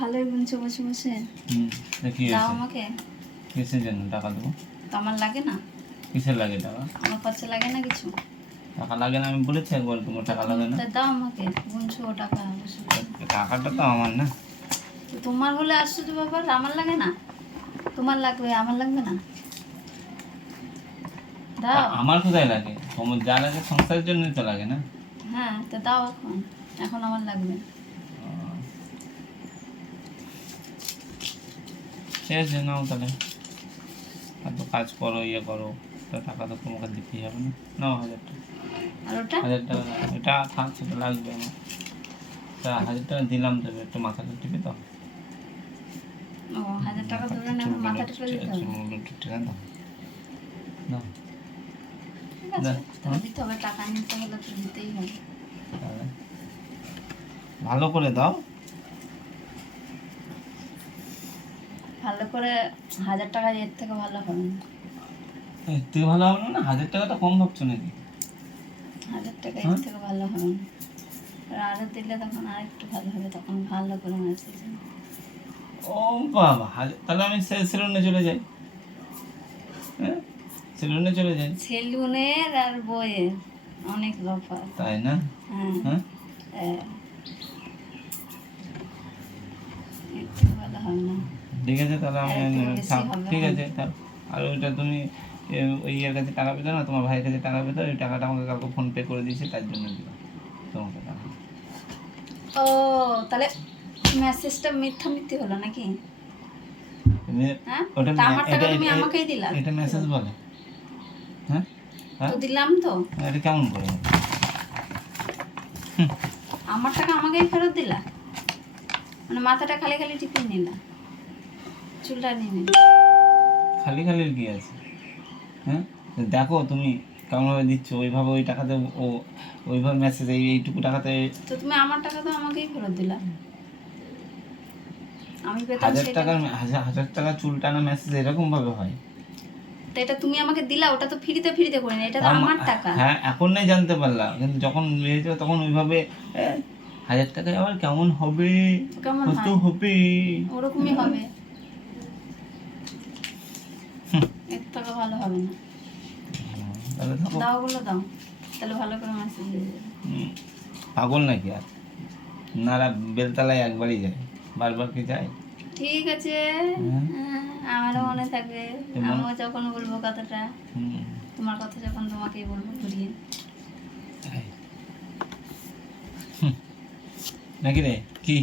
ভালোই গুনছো বসে বসে। দেখি দাও আমাকে। কিসের জন্য টাকা দেবো? তো আমার লাগে না? কিসের লাগে টাকা? আমার কাছে লাগে না কিছু। টাকা লাগে না আমি বলেছি একবার, তোমার টাকা লাগে না? তা দাও আমাকে, গুনছো টাকা বসে বসে। টাকাটা তো আমার না। তো তোমার হলে আশ্চর্য ব্যাপার, আমার লাগে না? তোমার লাগবে, আমার লাগবে না? দাও। আমার কোথায় লাগে? তোমার যা লাগে সংসারের জন্য তো লাগে না? হ্যাঁ, তো দাও এখন, এখন আমার লাগবে। ঠিক আছে, নাও তাহলে। এত কাজ করো, ইয়ে করো, তো টাকা তো তোমাকে দিতেই হবে না। নাও 1000 টাকা। আর ওটা? 1000 টাকা নাও। এটা খাচ্ছে তো লাগবে আমার। তা 1000 টাকা দিলাম, তবে একটু মাথাটা টিপে দাও। ও 1000 টাকা ধরে না, এখন মাথা টিপে দিতে হবে। টাকা দাও। দাও। ঠিক আছে, তাহলে দিতে হবে, টাকা নিতে হলে তো দিতেই হবে। তাহলে ভালো করে দাও। ভালো করে 1000 টাকা এর থেকে ভালো হবে না। এর থেকে ভালো হবে না? 1000 টাকাটা কম ভাবছো নাকি? 1000 টাকা এর থেকে ভালো হবে না। আর আরো দিলে তখন আর একটু ভালো হবে, তখন ভালো করে মেসেজ। ও বাবা, তাহলে আমি সেলুনে চলে যাই। হ্যাঁ, সেলুনে চলে যাই। সেলুনের আর বইয়ের অনেক তফাৎ। তাই না? হ্যাঁ, হ্যাঁ, হ্যাঁ। এর থেকে ভালো হবে না। ঠিক আছে, তাহলে আমি আর একটু বেশি থাক, হবে। ঠিক আছে থাক। আর ওইটা তুমি ওই ইয়ের কাছে টাকা পেতো না, তোমার ভাইয়ের কাছে টাকা পেতো, ওই টাকাটা আমাকে কাউকে ফোন পে করে দিয়েছে, তার জন্য দিলাম তোমাকে টাকা। ও তাহলে মেসেজটা মিথ্যা মিথ্যে হলো নাকি? হ্যাঁ, ওটা তা আমার টাকা তুমি আমাকেই দিলা। এটা মেসেজ বলে? হ্যাঁ, তো দিলাম তো। এটা কেমন করে? আমার টাকা আমাকেই ফেরত দিলা, মানে মাথাটা খালি খালি টিপে নিলা, চুলটা নিয়ে নিলা। খালি খালি কি আছে? হ্যাঁ, দেখো তুমি কেমনভাবে দিচ্ছ, ওইভাবে ওই টাকাতে ও ওইভাবে মেসেজ এইটুকু টাকাতে। তো তুমি আমার টাকা তো আমাকেই ফেরত দিলা। আমি পেতাম 1000 সেটা। টাকার 1000 টাকা চুল টানা মেসেজ এরকম ভাবে হয়? তো এটা তুমি আমাকে দিলা, ওটা তো ফ্রিতে ফ্রিতে করে না, এটা তো আমার টাকা। হ্যাঁ, এখন নাই জানতে পারলাম, কিন্তু যখন হয়েছিল তখন ওইভাবে 1000 টাকায় আবার কেমন হবে, কেমন কত হয়? হবে? ওরকমই হবে, এর থেকে ভালো হবে না। তাহলে থাকো। দাও বলো দাও, তাহলে ভালো করে মেসেজ দিয়ে দেবে। পাগল নাকি আর? নারা বেলতলায় একবারই যায়, বারবার কি যায়? ঠিক আছে, হ্যাঁ, আমারও মনে থাকবে। আমিও যখন বলবো কথাটা, তোমার কথা যখন তোমাকেই বলবো ঘুরিয়ে। নাকি রে কি?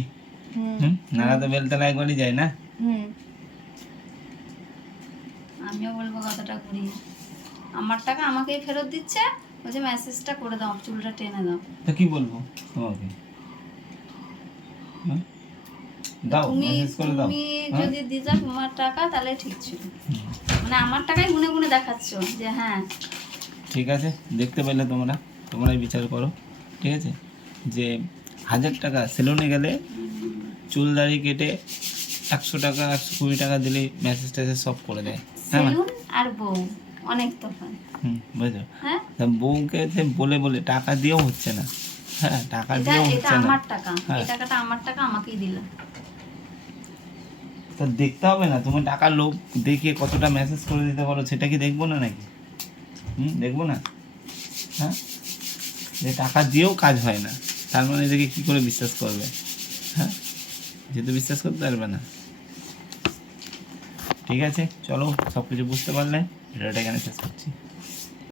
নারা তো বেলতলা একবারই যায় না? আমিও বলবো কথাটা ঘুরিয়ে। আমার টাকা আমাকেই ফেরত দিচ্ছে, বলছে মেসেজটা করে দাও, চুলটা টেনে দাও। তো কি বলবো তোমাকে? দাও, তুমি মেসেজ করে দাও। তুমি যদি দিতা তোমার টাকা তাহলে ঠিক ছিল, মানে আমার টাকাই গুনে গুনে দেখাচ্ছ যে হ্যাঁ। ঠিক আছে, দেখতে পেলে তোমরাই বিচার করো। ঠিক আছে, যে 1000 টাকা সেলুনে গেলে চুল দাড়ি কেটে 100 টাকা 120 টাকা দিলেই মেসেজ টেসেজ সব করে দেয়। হ্যাঁ, সেলুন আর বউ অনেক তফাৎ। বুঝলো? হ্যাঁ, তা বউকে বলে বলে টাকা দিয়েও হচ্ছে না। হ্যাঁ, টাকা এটা দিয়েও এটা হচ্ছে না। আমার টাকা, হ্যাঁ। এই টাকাটা আমার টাকা, আমাকেই দিলা। তা দেখতে হবে না? তুমি টাকার লোভ দেখিয়ে কতটা মেসেজ করে দিতে পারো, সেটা কি দেখবো না নাকি? দেখবো না? হ্যাঁ, যে টাকা দিয়েও কাজ হয় না, তার মানে এদেরকে কী করে বিশ্বাস করবে? হ্যাঁ, যেহেতু বিশ্বাস করতে পারবে না। ঠিক আছে, চলো, সব কিছু বুঝতে পারলে ভিডিওটা এখানে শেষ করছি।